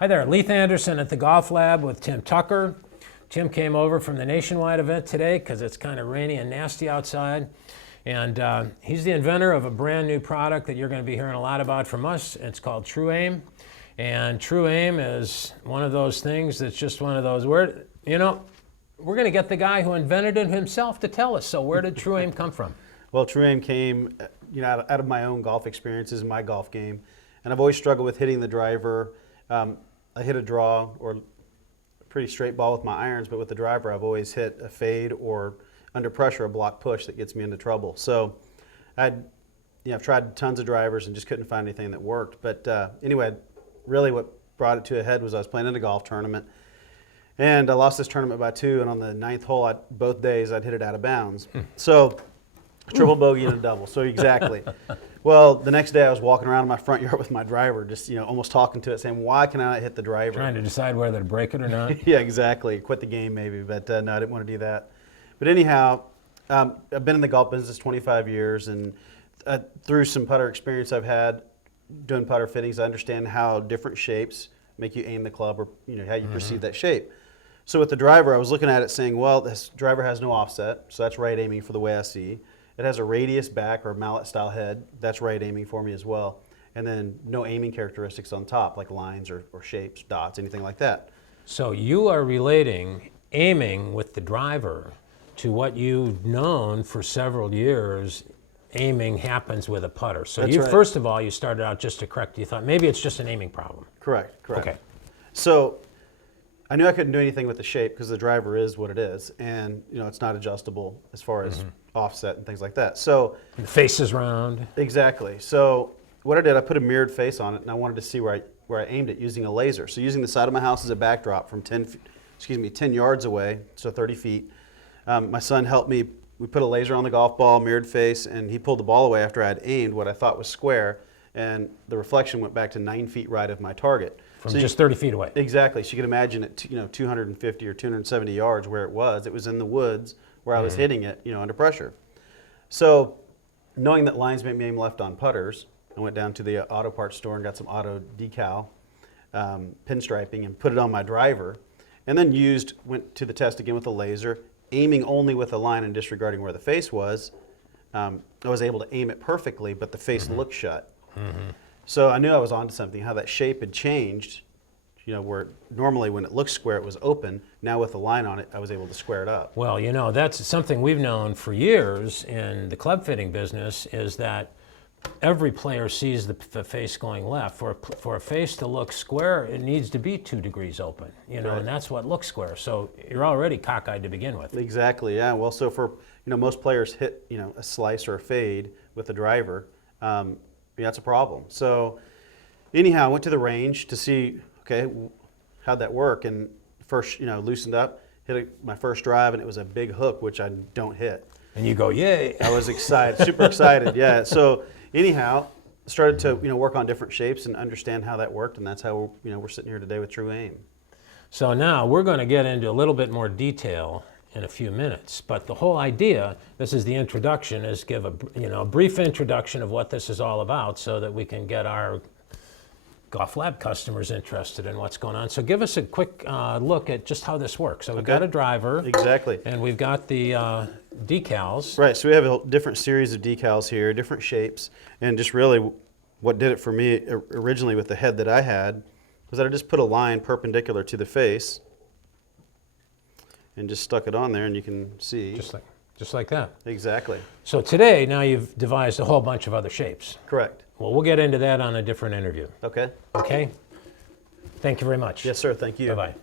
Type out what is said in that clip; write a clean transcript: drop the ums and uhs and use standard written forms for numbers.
Hi there, Leith Anderson at the Golf Lab with Tim Tucker. Tim came over from the Nationwide event today because it's kind of rainy and nasty outside. And he's the inventor of a brand new product that you're going to be hearing a lot about from us. It's called True Aim. And True Aim is one of those things that's just one of those, we're going to get the guy who invented it himself to tell us. So where did True Aim come from? Well, True Aim came out of my own golf experiences in my golf game. And I've always struggled with hitting the driver. I hit a draw or a pretty straight ball with my irons, but with the driver I've always hit a fade or under pressure a block push that gets me into trouble. So I've tried tons of drivers and just couldn't find anything that worked. But anyway, really what brought it to a head was I was playing in a golf tournament and I lost this tournament by 2, and on the 9th hole both days I'd hit it out of bounds. So triple bogey and a double, so exactly. Well, the next day I was walking around in my front yard with my driver, just almost talking to it, saying, "Why can I not hit the driver?" Trying to decide whether to break it or not. Yeah, exactly. Quit the game maybe, but no, I didn't want to do that. But anyhow, I've been in the golf business 25 years, and through some putter experience I've had doing putter fittings, I understand how different shapes make you aim the club, or how you perceive that shape. So with the driver, I was looking at it saying, well, this driver has no offset, so that's right aiming for the way I see. It has a radius back or mallet style head. That's right aiming for me as well. And then no aiming characteristics on top, like lines or shapes, dots, anything like that. So you are relating aiming with the driver to what you've known for several years. Aiming happens with a putter. So That's right. First of all, you started out just to correct. You thought maybe it's just an aiming problem. Correct. Okay. So I knew I couldn't do anything with the shape because the driver is what it is, and it's not adjustable as far as offset and things like that. So The face is round. exactly. So what I did, I put a mirrored face on it, and I wanted to see where I aimed it using a laser. So using the side of my house as a backdrop from 10 yards away, so 30 feet. My son helped me. We put a laser on the golf ball, mirrored face, and he pulled the ball away after I had aimed what I thought was square, and the reflection went back to 9 feet right of my target. From just 30 feet away. Exactly. So you can imagine it, 250 or 270 yards where it was. It was in the woods where I was hitting it, under pressure. So knowing that lines make me aim left on putters, I went down to the auto parts store and got some auto decal pinstriping and put it on my driver, and then went to the test again with a laser, aiming only with a line and disregarding where the face was. I was able to aim it perfectly, but the face looked shut. So I knew I was onto something, how that shape had changed, where normally when it looked square, it was open. Now with the line on it, I was able to square it up. Well, that's something we've known for years in the club fitting business, is that every player sees the face going left. For a face to look square, it needs to be 2 degrees open, Right. and that's what looks square. So you're already cockeyed to begin with. Exactly, yeah. Well, so for, most players hit, a slice or a fade with the driver. That's a problem. So anyhow, I went to the range to see, okay, how'd that work? And first, loosened up, hit my first drive, and it was a big hook, which I don't hit. And you go, yay. I was excited, super excited, yeah. So anyhow, started to, work on different shapes and understand how that worked, and that's how, we're sitting here today with True Aim. So now we're going to get into a little bit more detail in a few minutes, but the whole idea, this is the introduction, is give a brief introduction of what this is all about so that we can get our Golf Lab customers interested in what's going on. So give us a quick look at just how this works. So we've got a driver. Exactly. And we've got the decals. Right, so we have a different series of decals here, different shapes, and just really what did it for me originally with the head that I had was that I just put a line perpendicular to the face and just stuck it on there, and you can see. Just like that. Exactly. So today, now you've devised a whole bunch of other shapes. Correct. Well, we'll get into that on a different interview. Okay. Okay? Thank you very much. Yes, sir. Thank you. Bye-bye.